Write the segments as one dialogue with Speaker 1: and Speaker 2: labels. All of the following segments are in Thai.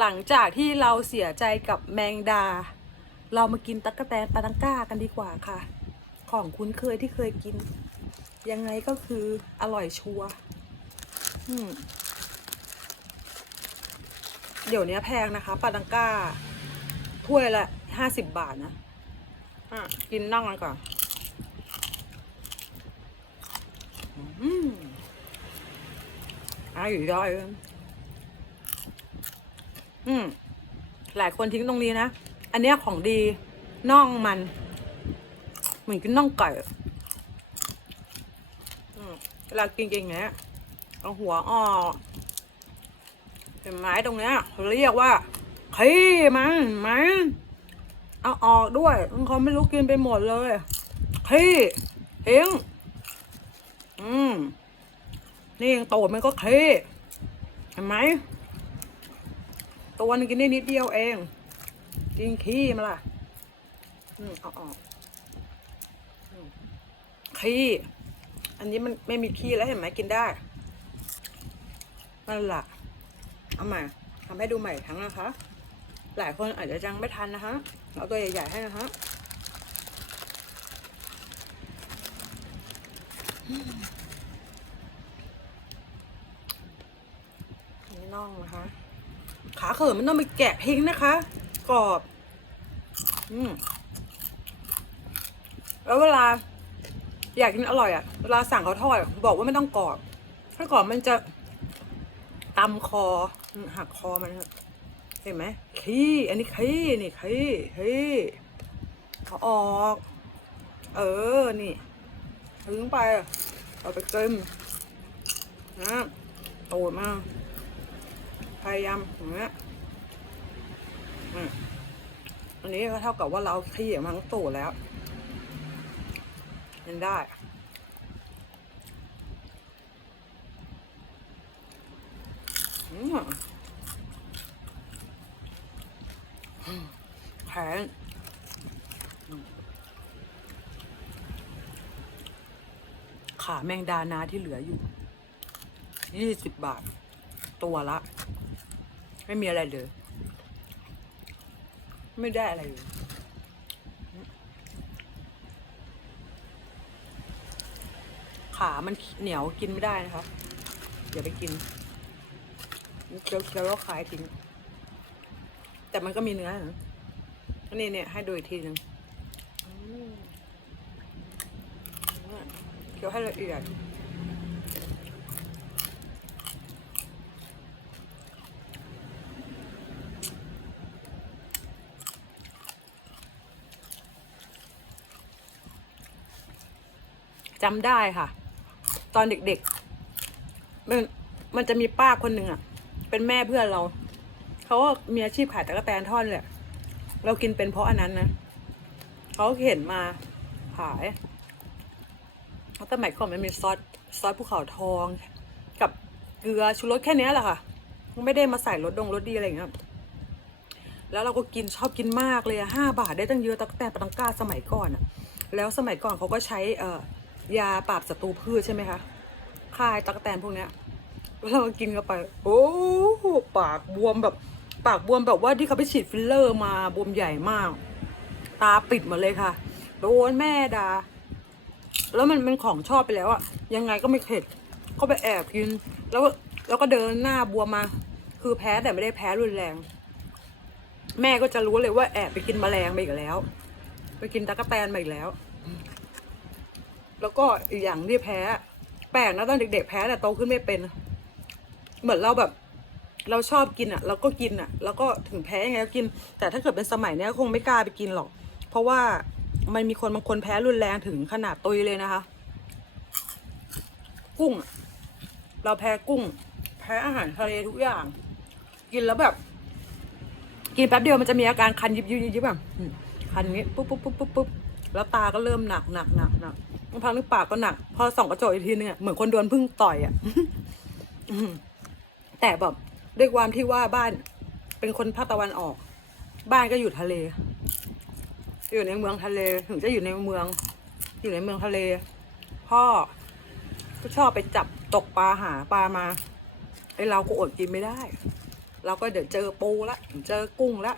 Speaker 1: หลังจากที่เราเสียใจกับแมงดา เรามากินตั๊กแตนปาตังก้ากันดีกว่าค่ะ ของคุ้นเคยที่เคยกิน ยังไงก็คืออร่อยชัวร์เดี๋ยวนี้แพงนะคะปาตังก้า ถ้วยละห้าสิบบาทนะะกินนั่งกันก่อนอืมอร่อยเลย อืมหลายคนทิ้งตรงนี้นะ อันเนี้ยของดีน่องมัน เหมือนกินน่องไก่เวลากินๆอย่างเงี้ยเอาหัวออกเห็นไหมตรงเนี้ยเขาเรียกว่าขี้มันเห็นเอาออกด้วยเขาไม่รู้กินไปหมดเลยขี้เฮงอืมนี่ยังโตมันก็ขี้เห็นไหม ตัวนึงกินได้นิดเดียวเอง กินขี้มาล่ะ อืมเอาออกอืมขี้ อันนี้มันไม่มีขี้แล้วเห็นไหมกินได้นั่นแหละเอาใหม่ทำให้ดูใหม่อีกครั้งนะคะ หลายคนอาจจะยังไม่ทันนะคะเอาตัวใหญ่ๆให้นะคะนี่น่องนะคะ ขาเขินมันต้องไปแกะทิ้งนะคะ กรอบ อืมแล้วเวลา อยากกินอร่อยอะ่ะ เวลาสั่งเขาทอดบอกว่าไม่ต้องกรอบ ถ้ากรอบมันจะตำคอหักคอมันเห็นไหมขี้อันนี้ขี้นี่ขี้ขี้เขาออก เออนี่ถึงไปเอาไปเกิมนะโตมาก พยายามอย่างเงี้ยอันนี้ก็เท่ากับว่าเราเอาขี้ออกมาทั้งตูดแล้วยังได้อืมแข็งขาแมงดานาที่เหลืออยู่ยี่สิบบาท ตัวละ ไม่มีอะไรเลย ไม่ได้อะไรเลยขามันเหนียวกินไม่ได้นะคะอย่าไปกินเคี้ยวเคี้ยวแล้วคายทิ้งแต่มันก็มีเนื้อนะนี่เนี่ยให้ดูอีกทีหนึ่งเคี้ยวให้ละเอียด จำได้ค่ะ ตอนเด็กๆ มันมันจะมีป้าคนหนึ่งอะ เป็นแม่เพื่อนเรา เขาก็มีอาชีพขายตะกั่วแตนทอดเลยอะเรากินเป็นเพราะอันนั้นนะเขาเห็นมาขายแล้วสมัยก่อนมันมีซอสซอสภูเขาทอง กับเกลือชูรสแค่เนี้ยแหละค่ะ ไม่ได้มาใส่รสดงรสดีอะไรอย่างเงี้ยแล้วเราก็กินชอบกินมากเลยห้าบาทได้ตั้งเยอะตักแต่ปตังก้าสมัยก่อนอะแล้วสมัยก่อนเขาก็ใช้เอ่อ ยาปราบศัตรูพืชใช่ไหมคะคายตักแตนพวกเนี้ยเรากินเข้าไป โอ้ปากบวมแบบ ปากบวมแบบว่าที่เขาไปฉีดฟิลเลอร์มาบวมใหญ่มาก ตาปิดหมดเลยค่ะโดนแม่ดาแล้วมันเป็นของชอบไปแล้วอะยังไงก็ไม่เข็ดก็ไปแอบกิน แล้วแล้วก็เดินหน้าบวมมา คือแพ้แต่ไม่ได้แพ้รุนแรง แม่ก็จะรู้เลยว่าแอบไปกินแมลงมาอีกแล้ว ไปกินตะกแตนมาอีกแล้ว แล้วก็อีกอย่างที่แพ้ แปลกนะตอนเด็กๆแพ้แต่โตขึ้นไม่เป็น เหมือนเราแบบ เราชอบกินอะเราก็กินอะ แล้วก็ถึงแพ้ยังไงก็กิน แต่ถ้าเกิดเป็นสมัยเนี้ยคงไม่กล้าไปกินหรอก เพราะว่ามันมีคนบางคนแพ้รุนแรงถึงขนาดตุยเลยนะคะ กุ้ง เราแพ้กุ้ง แพ้อาหารทะเลทุกอย่าง กินแล้วแบบ กินแป๊บเดียวมันจะมีอาการคันยิบยิบยิบยิบแบบคันอย่างงี้ปุ๊บปุ๊บปุ๊บปุ๊บปุ๊บแล้วตาก็เริ่มหนักหนักหนักหนัก บางครั้งนึกปากก็หนัก พอส่องกระจกอีกทีนึงอะเหมือนคนโดนพึ่งต่อยอะแต่แบบด้วยความที่ว่าบ้านเป็นคนภาคตะวันออก บ้านก็อยู่ทะเล อยู่ในเมืองทะเล ถึงจะอยู่ในเมือง อยู่ในเมืองทะเล พ่อก็ชอบไปจับตกปลาหาปลามาไอเราก็อดกินไม่ได้ เราก็เดี๋ยวเจอปูละเจอกุ้งละ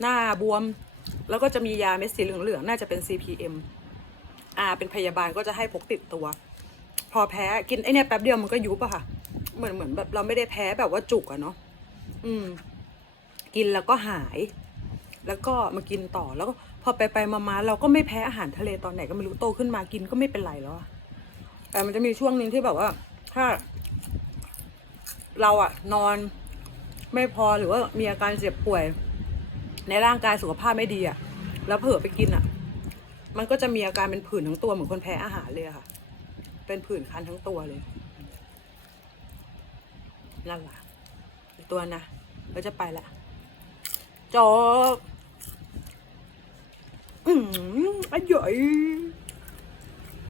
Speaker 1: หน้าบวม แล้วก็จะมียาเม็ดสีเหลืองๆน่าจะเป็น CPM อาเป็นพยาบาลก็จะให้พกติดตัว พอแพ้กินไอเนี่ยแป๊บเดียวมันก็ยุบอะค่ะ เหมือนเหมือนแบบเราไม่ได้แพ้แบบว่าจุกอะเนาะอืม กินแล้วก็หาย แล้วก็มากินต่อแล้วก็พอไปไปมามาเราก็ไม่แพ้อาหารทะเลตอนไหนก็ไม่รู้โตขึ้นมากินก็ไม่เป็นไรแล้วอะแต่มันจะมีช่วงหนึ่งที่แบบว่า ถ้า เราอะนอน ไม่พอหรือว่ามีอาการเจ็บป่วย ในร่างกายสุขภาพไม่ดีอะแล้วเผลอไปกินอะ มันก็จะมีอาการเป็นผื่นทั้งตัวเหมือนคนแพ้อาหารเลยค่ะ เป็นผื่นคันทั้งตัวเลยนั่นแหละตัวนะเราจะไปละจบอืมอร่อย